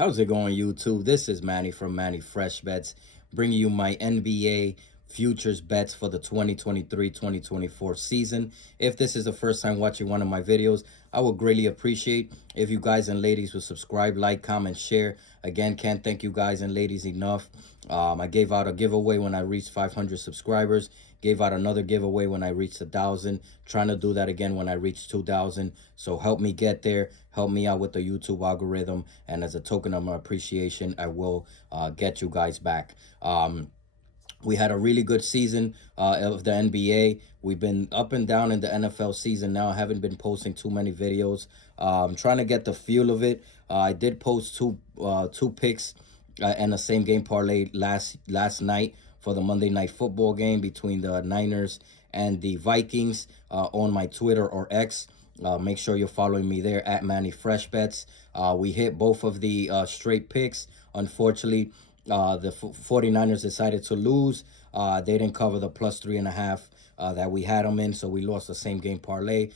How's it going, YouTube? This is Manny from Manny Fresh Bets, bringing you my NBA futures bets for the 2023-2024 season. If this is the first time watching one of my videos, I would greatly appreciate if you guys and ladies would subscribe, like, comment, share. Again, can't thank you guys and ladies enough. I gave out a giveaway when I reached 500 subscribers. Gave out another giveaway when I reached 1,000. Trying to do that again when I reach 2,000. So help me get there. Help me out with the YouTube algorithm. And as a token of my appreciation, I will get you guys back. We had a really good season of the NBA. We've been up and down in the NFL season now. I haven't been posting too many videos. Trying to get the feel of it. I did post two picks and a same game parlay last night for the Monday Night Football game between the Niners and the Vikings on my Twitter or X. Make sure you're following me there at Manny Fresh Bets. We hit both of the straight picks. Unfortunately, the 49ers decided to lose. They didn't cover the plus 3.5 that we had them in, so we lost the same game parlay.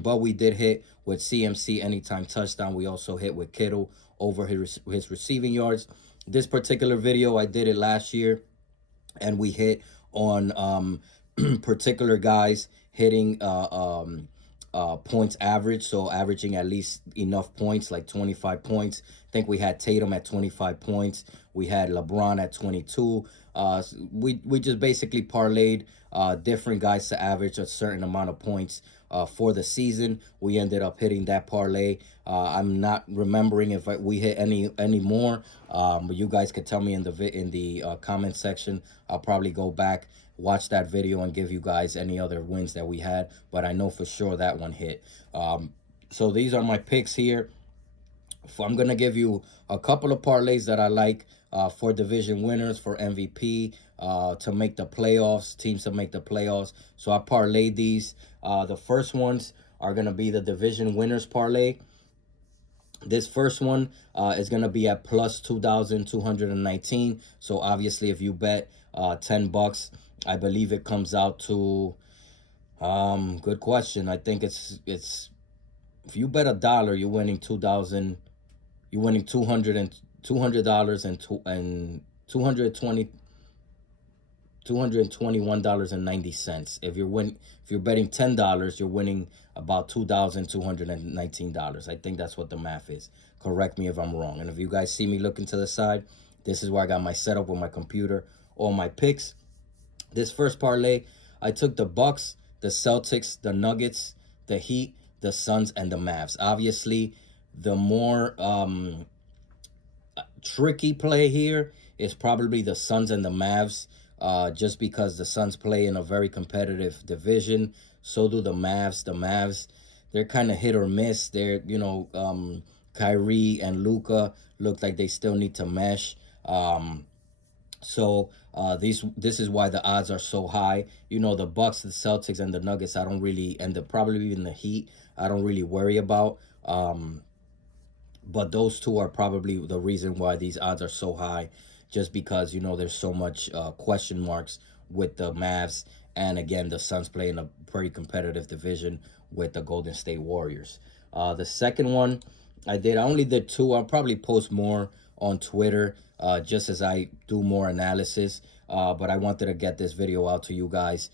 But we did hit with CMC anytime touchdown. We also hit with Kittle over his receiving yards. This particular video, I did it last year, and we hit on particular guys hitting points average, so averaging at least enough points, like 25 points. I think we had Tatum at 25 points. We had LeBron at 22. We just basically parlayed different guys to average a certain amount of points for the season. We ended up hitting that parlay. I'm not remembering if we hit any more, but you guys could tell me in the comment section. I'll probably go back, watch that video, and give you guys any other wins that we had, but I know for sure that one hit. So these are my picks here. I'm going to give you a couple of parlays that I like for division winners, for MVP, to make the playoffs, teams to make the playoffs. So I parlayed these. The first ones are going to be the division winners parlay. This first one is going to be at plus 2,219. So obviously, if you bet $10, I believe it comes out to good question. I think it's if you bet $1, you're winning 2,000. You're winning $200 and $221.90. If you're betting $10, you're winning about $2,219. I think that's what the math is. Correct me if I'm wrong. And if you guys see me looking to the side, this is where I got my setup with my computer, all my picks. This first parlay, I took the Bucks, the Celtics, the Nuggets, the Heat, the Suns, and the Mavs. Obviously, the more tricky play here is probably the Suns and the Mavs, just because the Suns play in a very competitive division. So do the Mavs. The Mavs, they're kind of hit or miss. They're, Kyrie and Luka look like they still need to mesh. So this is why the odds are so high. The Bucks, the Celtics, and the Nuggets, I don't really, and probably even the Heat, I don't really worry about. But those two are probably the reason why these odds are so high, just because, there's so much question marks with the Mavs. And again, the Suns play in a pretty competitive division with the Golden State Warriors. The second one I only did two. I'll probably post more on Twitter just as I do more analysis. But I wanted to get this video out to you guys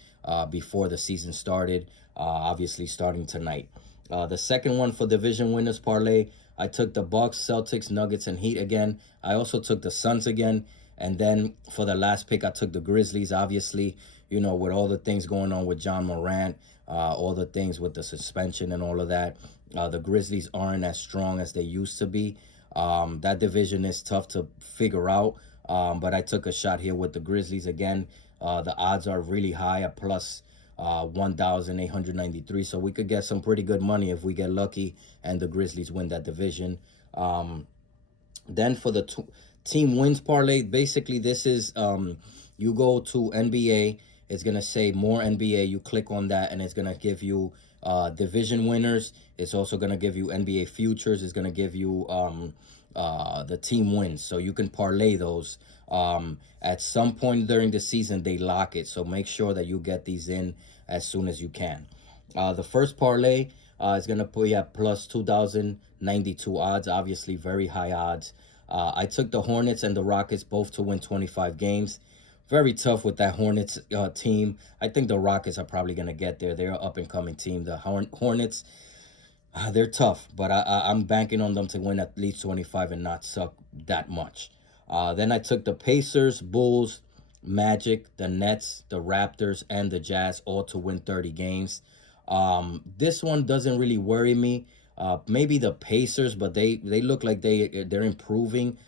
before the season started, obviously starting tonight. The second one for division winners parlay, I took the Bucks, Celtics, Nuggets, and Heat again. I also took the Suns again. And then for the last pick, I took the Grizzlies, obviously, with all the things going on with John Morant, all the things with the suspension and all of that. The Grizzlies aren't as strong as they used to be. That division is tough to figure out. But I took a shot here with the Grizzlies again. The odds are really high at plus 1,893. So we could get some pretty good money if we get lucky and the Grizzlies win that division. Then for the team wins parlay, basically this is you go to NBA. It's going to say more NBA. You click on that and it's going to give you division winners. It's also going to give you NBA futures. It's going to give you the team wins. So you can parlay those. At some point during the season, they lock it. So make sure that you get these in as soon as you can. The first parlay is going to put you at plus 2,092 odds. Obviously, very high odds. I took the Hornets and the Rockets both to win 25 games. Very tough with that Hornets team. I think the Rockets are probably going to get there. They're an up-and-coming team. The Hornets, they're tough, but I'm banking on them to win at least 25 and not suck that much. Then I took the Pacers, Bulls, Magic, the Nets, the Raptors, and the Jazz all to win 30 games. This one doesn't really worry me. Maybe the Pacers, but they look like they're improving.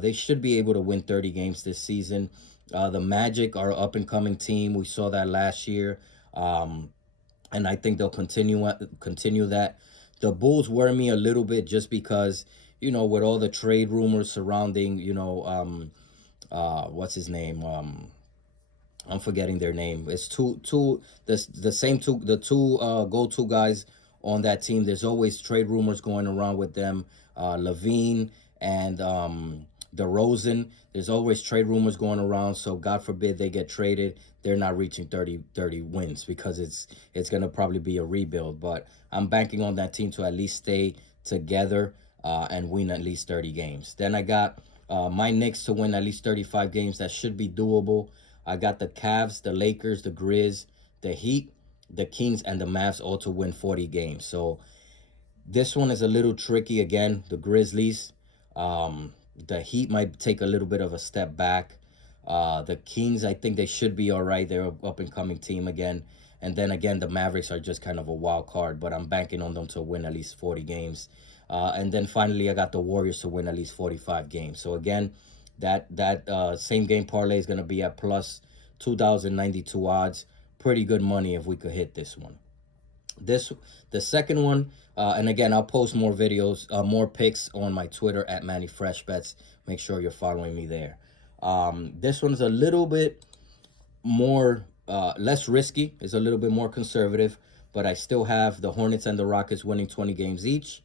They should be able to win 30 games this season. The Magic are an up and coming team. We saw that last year, and I think they'll continue that. The Bulls worry me a little bit just because with all the trade rumors surrounding what's his name I'm forgetting their name. It's the same two the two go-to guys on that team. There's always trade rumors going around with them. Levine and DeRozan. There's always trade rumors going around. So God forbid they get traded. They're not reaching 30 wins because it's gonna probably be a rebuild. But I'm banking on that team to at least stay together and win at least 30 games. Then I got my Knicks to win at least 35 games. That should be doable. I got the Cavs, the Lakers, the Grizz, the Heat, the Kings, and the Mavs all to win 40 games. So this one is a little tricky again. The Grizzlies, the Heat might take a little bit of a step back. The Kings, I think they should be all right. They're an up-and-coming team again. And then again, the Mavericks are just kind of a wild card, but I'm banking on them to win at least 40 games. And then finally, I got the Warriors to win at least 45 games. So again, that same game parlay is going to be at plus 2,092 odds. Pretty good money if we could hit this one. The second one, and again, I'll post more videos, more picks on my Twitter at Manny Fresh Bets. Make sure you're following me there. This one's a little bit more less risky. It's a little bit more conservative, but I still have the Hornets and the Rockets winning 20 games each.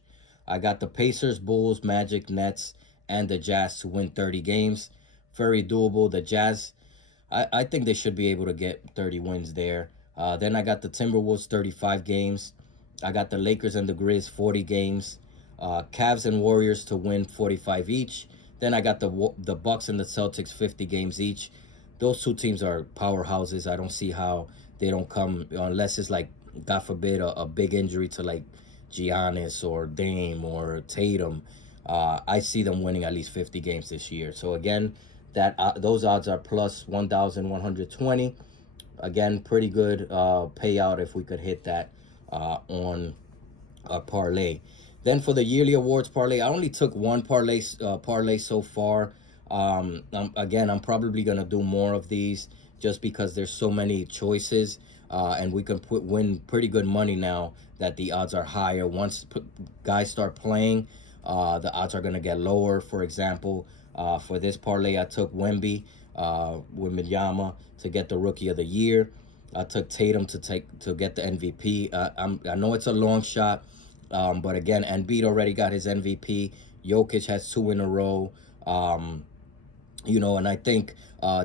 I got the Pacers, Bulls, Magic, Nets, and the Jazz to win 30 games. Very doable. The Jazz, I think they should be able to get 30 wins there. Then I got the Timberwolves 35 games. I got the Lakers and the Grizz 40 games. Cavs and Warriors to win 45 each. Then I got the Bucks and the Celtics 50 games each. Those two teams are powerhouses. I don't see how they don't come unless it's like, God forbid, a big injury to like Giannis or Dame or Tatum. I see them winning at least 50 games this year. So again, those odds are plus 1,120. Again, pretty good payout if we could hit that on a parlay. Then for the yearly awards parlay, I only took one parlay so far. Again, I'm probably gonna do more of these just because there's so many choices, and we can win pretty good money now that the odds are higher. Once guys start playing, the odds are gonna get lower. For example, for this parlay, I took Wemby with Minyama to get the Rookie of the Year. I took Tatum to get the MVP. I know it's a long shot, but again, Embiid already got his MVP. Jokic has 2 in a row. And I think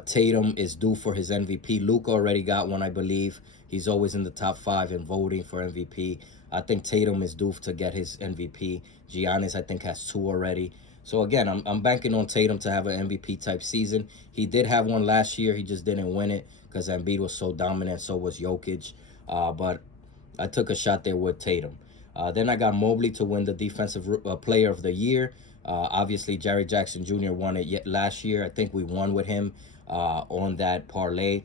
Tatum is due for his MVP. Luka already got one, I believe. He's always in the top 5 in voting for MVP. I think Tatum is due to get his MVP. Giannis, I think, has 2 already. So again, I'm banking on Tatum to have an MVP type season. He did have one last year. He just didn't win it because Embiid was so dominant. So was Jokic. But I took a shot there with Tatum. Then I got Mobley to win the Defensive Player of the Year. Obviously, Jerry Jackson Jr. won it last year. I think we won with him on that parlay.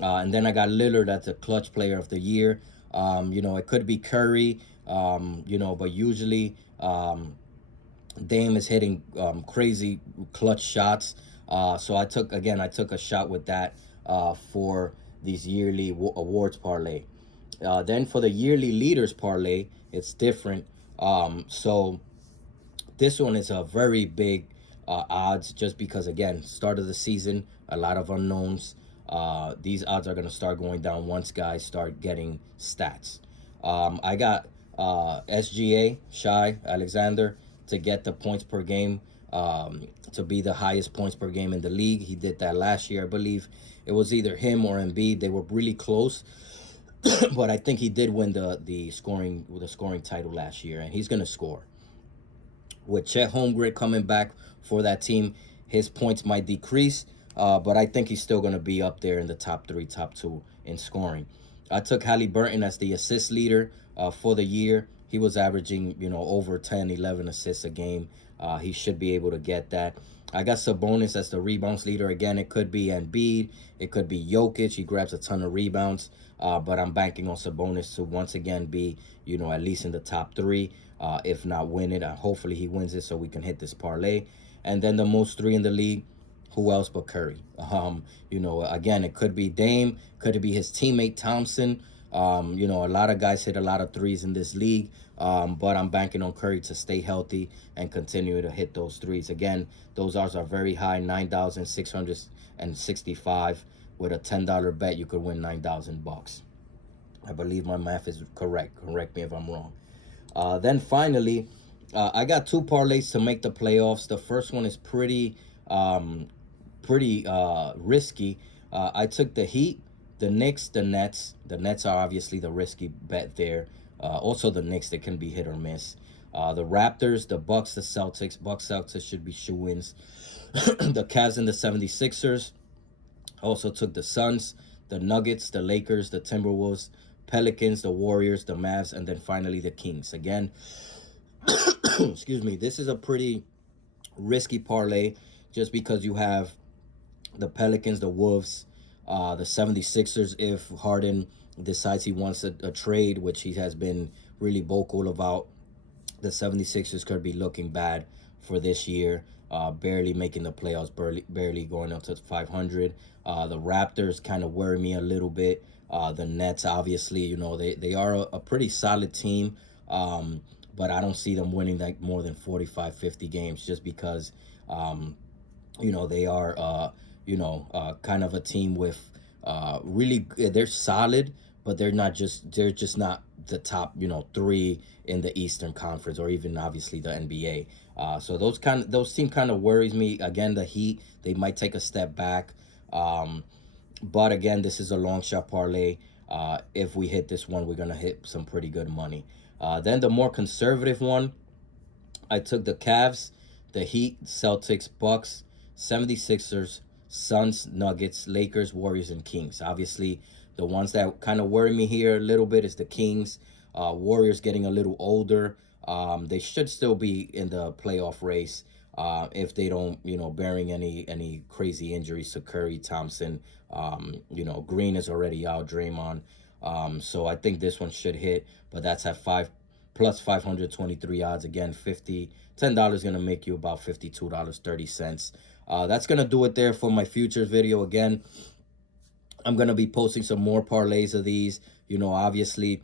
And then I got Lillard as the Clutch Player of the Year. It could be Curry, but usually Dame is hitting crazy clutch shots. So I took a shot with that for these yearly awards parlay. Then for the yearly leaders parlay, it's different. So this one is a very big odds just because, again, start of the season, a lot of unknowns. These odds are going to start going down once guys start getting stats. I got SGA, Shai Alexander, to get the points per game, to be the highest points per game in the league. He did that last year. I believe it was either him or Embiid. They were really close. But I think he did win the scoring title last year, and he's going to score. With Chet Holmgren coming back for that team. His points might decrease, but I think he's still going to be up there in the top 3, top 2 in scoring. I took Halliburton as the assist leader for the year. He was averaging, over 10, 11 assists a game. He should be able to get that. I got Sabonis as the rebounds leader. Again, it could be Embiid. It could be Jokic. He grabs a ton of rebounds. But I'm banking on Sabonis to once again be, at least in the top 3, if not win it. Hopefully he wins it so we can hit this parlay. And then the most 3 in the league, who else but Curry? Again, it could be Dame, could be his teammate Thompson. A lot of guys hit a lot of 3s in this league, but I'm banking on Curry to stay healthy and continue to hit those 3s. Again, those odds are very high, 9,665. With a $10 bet, you could win $9,000. I believe my math is correct. Correct me if I'm wrong. Then finally, I got 2 parlays to make the playoffs. The first one is pretty risky. I took the Heat, the Knicks, the Nets. The Nets are obviously the risky bet there. Also the Knicks, they can be hit or miss. The Raptors, the Bucks, the Celtics. Bucks, Celtics should be shoe-ins. The Cavs and the 76ers. Also took the Suns, the Nuggets, the Lakers, the Timberwolves, Pelicans, the Warriors, the Mavs, and then finally the Kings. Again, excuse me, this is a pretty risky parlay just because you have the Pelicans, the Wolves, the 76ers if Harden decides he wants a trade, which he has been really vocal about. The 76ers could be looking bad for this year. Barely making the playoffs, barely going up to 500. The Raptors kind of worry me a little bit. The Nets, obviously, they are a pretty solid team, but I don't see them winning like more than 45, 50 games just because, they are, kind of a team with really, they're solid, but they're just not the top, 3 in the Eastern Conference or even obviously the NBA. So those team kind of worries me. Again, the Heat, they might take a step back. But again, this is a long shot parlay. If we hit this one, we're going to hit some pretty good money. Then the more conservative one, I took the Cavs, the Heat, Celtics, Bucks, 76ers, Suns, Nuggets, Lakers, Warriors, and Kings. Obviously, the ones that kind of worry me here a little bit is the Kings. Warriors getting a little older. They should still be in the playoff race if they don't, bearing any crazy injuries to Curry, Thompson. Green is already out, Draymond. So I think this one should hit, but that's at plus 523 odds. Again, $10 going to make you about $52.30. That's going to do it there for my futures video. Again, I'm going to be posting some more parlays of these. Obviously,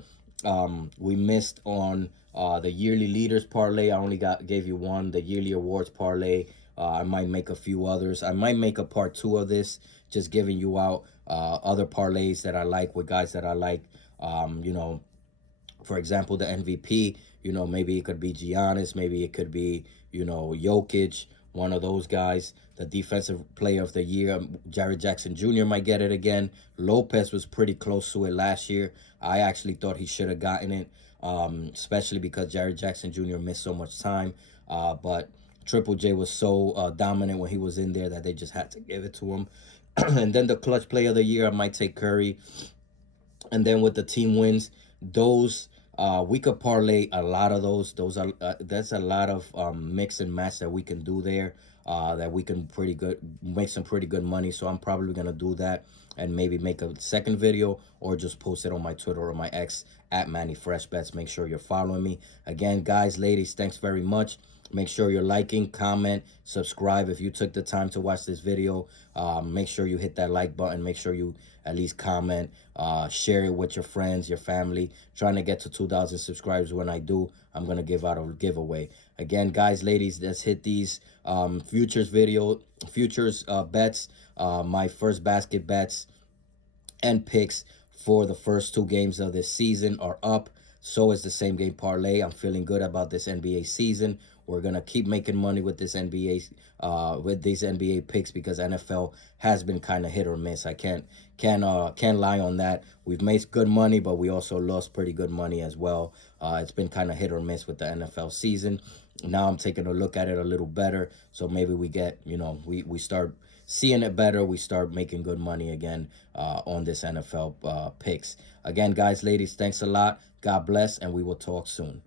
we missed on the yearly leaders parlay. I only gave you one, the yearly awards parlay. I might make a few others. I might make a part 2 of this, just giving you out other parlays that I like with guys that I like. For example, the MVP, maybe it could be Giannis, maybe it could be, Jokic, one of those guys. The defensive player of the year, Jared Jackson Jr. might get it again. Lopez was pretty close to it last year. I actually thought he should have gotten it, especially because Jared Jackson Jr. missed so much time. But Triple J was so dominant when he was in there that they just had to give it to him. And then the clutch player of the year, I might take Curry. And then with the team wins, those we could parlay a lot of those. That's a lot of mix and match that we can do there. That we can make some pretty good money. So I'm probably gonna do that and maybe make a second video or just post it on my Twitter or my X at Manny Fresh Bets. Make sure you're following me. Again, guys, ladies, thanks very much. Make sure you're liking, comment, subscribe. If you took the time to watch this video, make sure you hit that like button. Make sure you at least comment, share it with your friends, your family. Trying to get to 2,000 subscribers. When I do, I'm going to give out a giveaway. Again, guys, ladies, let's hit these futures bets, my first basket bets and picks for the first 2 games of this season are up. So is the same game parlay. I'm feeling good about this NBA season. We're gonna keep making money with this NBA, with these NBA picks because NFL has been kind of hit or miss. I can't lie on that. We've made good money, but we also lost pretty good money as well. It's been kind of hit or miss with the NFL season. Now I'm taking a look at it a little better. So maybe we get, we start seeing it better. We start making good money again on this NFL picks. Again, guys, ladies, thanks a lot. God bless, and we will talk soon.